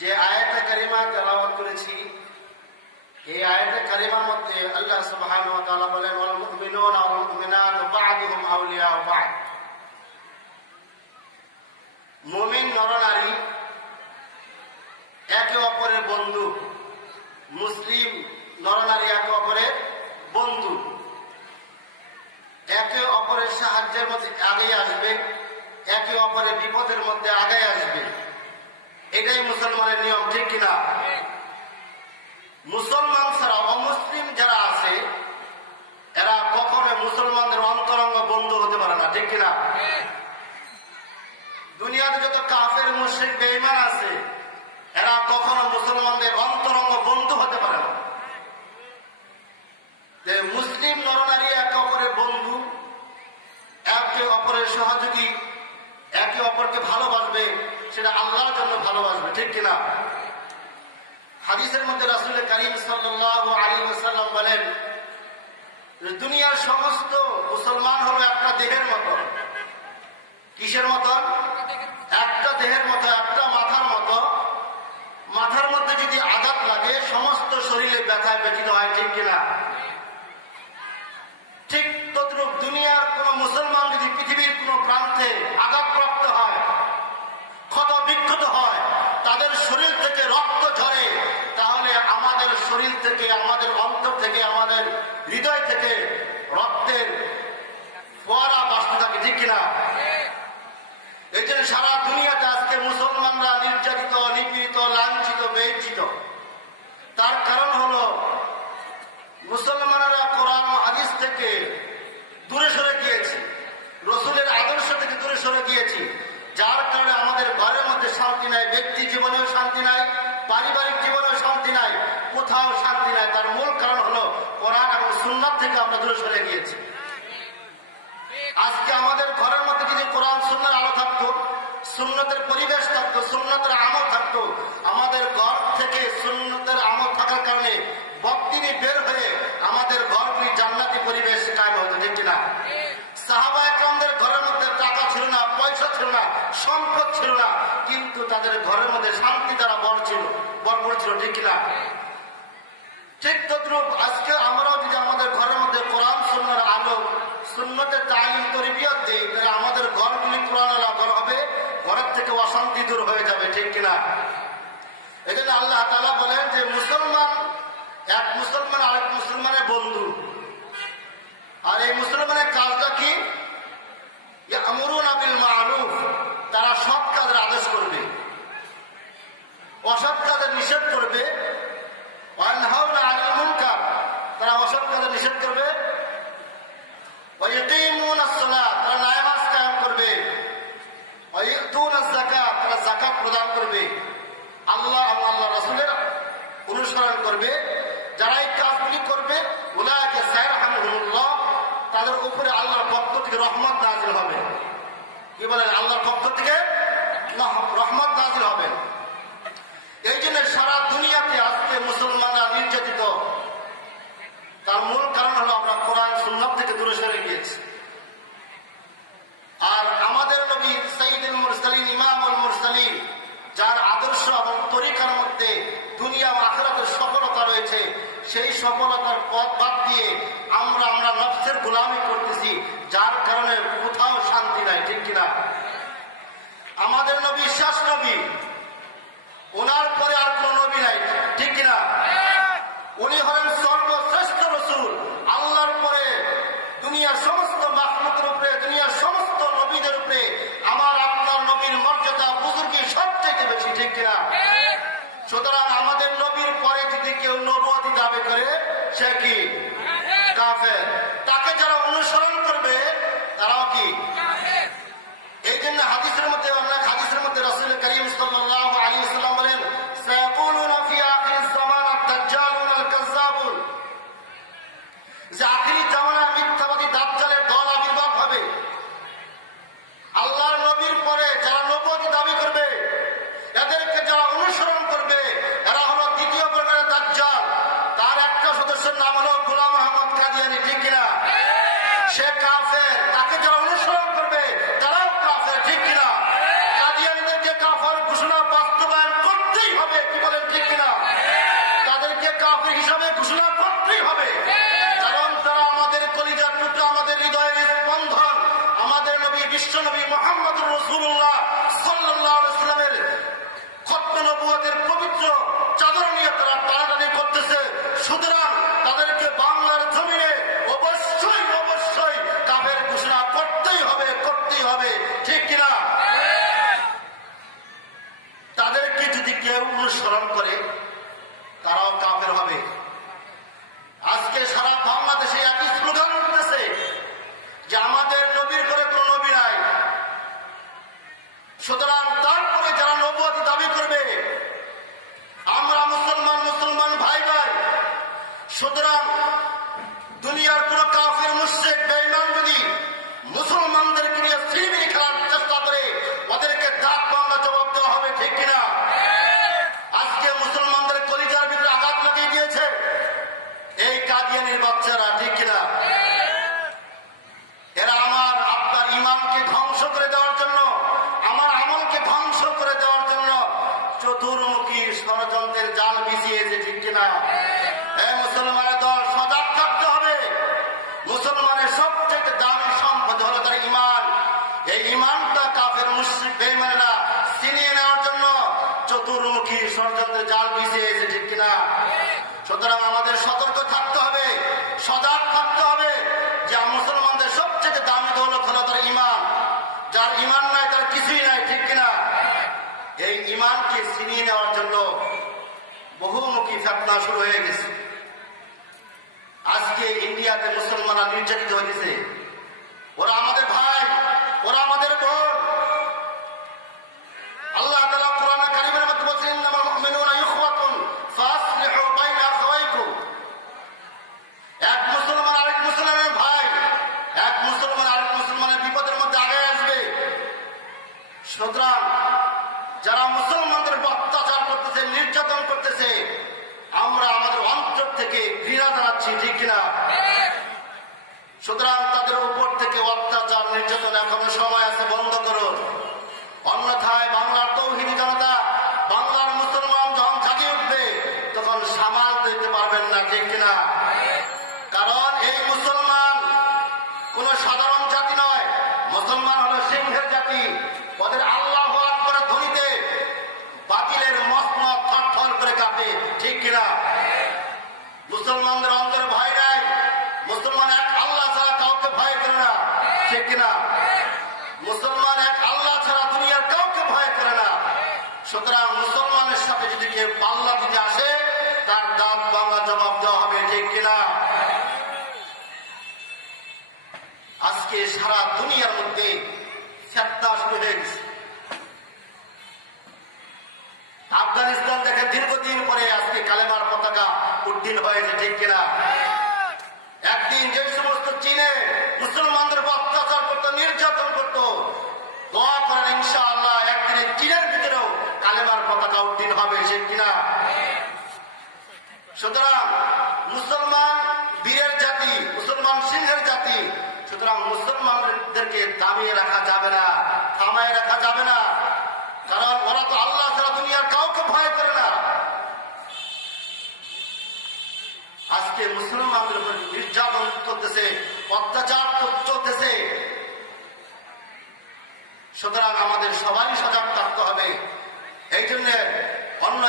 যে আয়াতে কারিমা তেলাওয়াত করেছি, এই আয়াতে কারিমার মধ্যে আল্লাহ সুবহানাহু ওয়া তাআলা বলেন, ওয়াল মুমিনুনা ওয়াল মুমিনাতু বা'দুহুম আউলিয়াউ বা'দ। মুমিন নরনারী একে অপরের বন্ধু। মুসলিম নরনারী একে অপরের বন্ধু, একে অপরের সাহায্যের মধ্যে আগে আসবে, একে অপরের বিপদের মধ্যে আগে আসবে। এটাই মুসলমানের নিয়ম, ঠিক কিনা? মুসলমান ছাড়া অমুসলিম যারা আছে এরা কখনো মুসলমানদের অন্তরঙ্গ বন্ধু হতে পারে না, ঠিক কিনা? দুনিয়াতে যত কাফের মুশরিক বেঈমান আছে এরা কখনো মুসলমানদের অন্তরঙ্গ বন্ধু হতে পারে না। যে মুসলিম নরনারী একে অপরের বন্ধু, একে অপরের সহযোগী, একে অপরকে ভালোবাসবে, সেটা আল্লাহর জন্য ভালোবাসবে, ঠিক কিনা? হাদিসের মধ্যে রাসূল কারীম সাল্লাল্লাহু আলাইহি ওয়াসাল্লাম বলেন, দুনিয়ার সমস্ত মুসলমান হলো একটা দেহের মতো। কিসের মতন? একটা দেহের মতো, একটা মাথার মতো। মাথার মধ্যে যদি আঘাত লাগে সমস্ত শরীরে ব্যথায় ব্যথিত হয়, ঠিক কিনা? ঠিক তদ্রূপ দুনিয়ার কোন মুসলমান যদি পৃথিবীর কোন প্রান্তে আঘাতপ্রাপ্ত হয়, ক্ষত বিক্ষত হয়, তাদের শরীর থেকে রক্ত ঝরে, তাহলে আমাদের শরীর থেকে, আমাদের অন্তর থেকে, আমাদের হৃদয় থেকে রক্তের ফোয়ারা বাসতে থাকে, ঠিক কিনা? এই জন্য সারা দুনিয়াতে আজকে মুসলমানরা নির্যাতিত, নিপীড়িত, লাঞ্ছিত, বেইজ্জিত। তার কারণ হলো মুসলমানেরা কোরআন ও হাদিস থেকে দূরে সরে গিয়েছে, রসুলের আদর্শ থেকে দূরে সরে গিয়েছি। যার কারণে আমাদের ঘরের মধ্যে শান্তি নাই, ব্যক্তি জীবনেও শান্তি নাই, পারিবারিক জীবনেও শান্তি নাই, কোথাও শান্তি নাই। তার মূল কারণ হলো কোরআন এবং সুন্নাত থেকে আমরা দূরে সরে গিয়েছি। আজকে আমাদের ঘরের মধ্যে যদি কোরআন সুন্নাহর আলো থাকতো, সুন্নতের পরিবেশ থাকতো, সুন্নতের আমল থাকতো, আমাদের ঘর থেকে সুন্নতের আমল থাকার কারণে বক্তিনি বের হয়ে আমাদের ঘরগুলি জান্নাতি পরিবেশ কায়েম হতো, ঠিক কিনা? সাহাবা একরামদের ঘরের মধ্যে টাকা ছিল না, পয়সা ছিল না, সম্পদ ছিল না, কিন্তু তাদের ঘরের মধ্যে শান্তি দ্বারা ভরপুর ছিল, ঠিক কিনা? ঠিক তদ্রূপ আজকে আমরাও যদি আমাদের ঘরের মধ্যে কোরআন সুন্নাহর আলো, সুন্নতের তালিম তরবিয়ত দেই, তাহলে আমাদের ঘরগুলি কোরআনওয়ালা ঘর হবে, ঘরের থেকে অশান্তি দূর হয়ে যাবে, ঠিক কিনা? এই জন্য আল্লাহ তাআলা বলেন যে মুসলমান, এক মুসলমান আরেক মুসলমানের বন্ধু। আর এই মুসলমানের কাজটা কি? ইয়ামুরুনা বিল মা'রুফ, তারা সৎ কাজের আদেশ করবে, অসৎ কাজের নিষেধ করবে। ওয়া ইয়ানহাউনা আনিল মুনকার, তারা অসৎ কাজের নিষেধ করবে। ওয়া ইয়াকিমুনাস সালাত, তারা নামাজ কায়েম করবে। ওয়া ইউতুনাজ যাকাত, তারা যাকাত প্রদান করবে। আল্লাহ এবং আল্লাহ রাসূলের অনুসরণ করবে। যারা এই কাজগুলি করবে, উলাইকা সায়রহামুহুমুল্লাহ, তাদের উপরে আল্লাহর পক্ষ থেকে রহমত নাযিল হবে। কি বলেন? আল্লাহর পক্ষ থেকে রহমত নাযিল হবে। এই জন্য সারা দুনিয়াতে আজকে মুসলমানরা নির্যাতিত, তার মূল কারণ হলো আমরা কোরআন সুন্নাত থেকে দূরে সরে গিয়েছি। আর আমাদের নবী সাইয়্যিদুল মুরসালিন, ইমামুল মুরসালিন, যার আদর্শ এবং তরিকার মধ্যে দুনিয়া ও আখিরাতের সফলতা রয়েছে, সেই সফলতার পথ বাদ দিয়ে আমরা নফসের গোলামি করতেছি, যার কারণে কোথাও শান্তি নাই, ঠিক কিনা? আমাদের নবী শেষ নবী, ওনার পরে আর কোন নবী নাই, ঠিক কিনা? উনি হলেন সর্বশ্রেষ্ঠ রসুল। আল্লাহর পরে দুনিয়ার সমস্ত মাখলুকের উপরে, দুনিয়ার সমস্ত নবীদের উপরে আমার আপনার নবীর মর্যাদা, বুজুর্গি সবচেয়ে বেশি, ঠিক কিনা? সুতরাং আমাদের নবীর পরে যদি কেউ নবুয়তি দাবি করে, সে কি? কাফের। তাকে যারা অনুসরণ করবে তারাও কি? এই জন্য হাদিসের মধ্যে, অনেক হাদিসের মধ্যে রাসূল কারীম সাল্লাল্লাহু আলাইহি ওয়াসাল্লাম বলেন, সায়াকুলুনা ফি আখিরিজ জামান আদ-দাজ্জালুন আল-কাযযাবুন, যে আখিরি জামানায় মিথ্যাবাদী দাজ্জালের দল আবির্ভাব হবে। আল্লাহর নবীর পরে যারা নবুয়তি দাবি করবে, এদেরকে যারা অনুসরণ করবে, এরা হলো দ্বিতীয় প্রকারের দাজ্জাল। তার একটা সদস্যের নাম হলো গোলাম আহমদ কাদিয়ানী, ঠিক কিনা? সে কাফের। তাকে যারা অনুসরণ করবে তারাও কাফের, ঠিক কিনা? কেউ অনুসরণ করে তারাও কাফের হবে। আজকে সারা বাংলাদেশে একই স্লোগান উঠতেছে যে আমাদের নবীর করে কোন নবী নাই। সুতরাং তারপরে যারা নবুয়ত দাবি করবে আমরা মুসলমান মুসলমান ভাই ভাই, সুতরাং দুনিয়ার কোন কাফের মুশরিক বেঈমান যদি মুসলমানদেরকে নিয়ে ছিনিমিনি খেলার চেষ্টা করে ওদেরকে দাঁত ভাঙা জবাব দেওয়া হবে, ঠিক কিনা? আজকে মুসলমানদের কলিজার ভিতরে আঘাত লাগিয়ে দিয়েছে এই কাদিয়ানির বাচ্চারা, ঠিক কিনা? এরা আমার আপনার ইমানকে ধ্বংস করে দেওয়ার জন্য, আমার আমলকে ধ্বংস করে দেওয়ার জন্য চতুর্মুখী ষড়যন্ত্রের জাল বিছিয়েছে, ঠিক কিনা? মুসলমানের দল সজাগ থাকতে হবে। মুসলমানের সবচেয়ে দামি সম্পদ হলো তার ইমান। এই ইমানটা কাফের মুশরিক বেঈমানেরা ছিনিয়ে নেওয়ার জন্য চতুর্মুখী ষড়যন্ত্রের জাল বিছিয়েছে, ঠিক কিনা? সুতরাং আমাদের সতর্ক থাকতে হবে, সজাগ থাকতে হবে যে মুসলমানদের সবচেয়ে দামি দৌলত হলো তার ইমান। যার ইমান নাই তার কিছুই নাই, ঠিক কিনা? এই ইমানকে ছিনিয়ে নেওয়ার জন্য বহুমুখী ফিতনা শুরু হয়ে গেছে। আজকে ইন্ডিয়াতে মুসলমানরা নির্যাতিত হয়েছে। ওরা আমাদের ভাই, ওরা আমাদের বোন। আল্লাহ তাআলা কোরআনে কারীমের মধ্যে বলেছেন, ইন্নামাল মুমিনুনা ইখওয়াতুন ফাসলিহু বাইনা আখাওয়াইকুম। এক মুসলমান আরেক মুসলমানের ভাই, এক মুসলমান আরেক মুসলমানের বিপদের মধ্যে আগে আসবে। সুতরাং যারা মুসলমানদের উপর অত্যাচার করতেছে, নির্যাতন করতেছে, আমরা আমাদের অন্তর থেকে ঘৃণা জানাচ্ছি, ঠিক কিনা? সুতরাং তাদের উপর থেকে অত্যাচার নির্যাতন এখনো সময় আছে, বন্ধ করুন। অন্যথায় বাংলার তৌহিদি জনতা, বাংলার মুসলমান যখন জাগিয়ে উঠবে তখন সামাল দিতে পারবেন না, ঠিক কিনা? কারণ এই মুসলমান কোন সাধারণ জাতি নয়। মুসলমান হলো সিংহের জাতি। ওদের আল্লাহু আকবার ধ্বনিতে বাতিলের মসনদ থরথর করে কাঁপে, ঠিক কিনা? মুসলমানদের অন্তরে ভয় নাই। মুসলমান এক আল্লাহ ছাড়া কাউকে ভয় করে না, ঠিক কিনা? মুসলমান এক আল্লাহ ছাড়া দুনিয়ার কাউকে ভয় করে না। সুতরাং মুসলমানের সাথে যদি কেউ পাল্লা দিতে আসে তার দাঁত ভাঙা জবাব দেওয়া হবে, ঠিক কিনা? আজকে সারা দুনিয়ার মধ্যে ফিতনা শুরু হয়ে গেছে। আফগানিস্তান দেখে দীর্ঘদিন পরে আজকে কালেমার পতাকা উড্ডীন হয়েছে, ঠিক কিনা? একদিন যে সমস্ত চীনে মুসলমানদের উপর অত্যাচার করতো, নির্যাতন করতো, দোয়া করেন ইনশাআল্লাহ একদিনে চীনের ভিতরেও কালেমার পতাকা উড্ডীন হবে, ঠিক কিনা? সুতরাং মুসলমান বীরের জাতি, মুসলমান সিংহের জাতি। সুতরাং মুসলমানদেরকে দামিয়ে রাখা যাবে না, থামায় রাখা যাবে না। কারণ ওরা তো আল্লাহ ছাড়া দুনিয়ার কাউকে ভয় করে না। আজকে মুসলমানদের উপর নির্যাতন করতেছে, অত্যাচার চলতেছে। সুতরাং আমাদের সবারই সজাগ থাকতে হবে। এই জন্য অন্য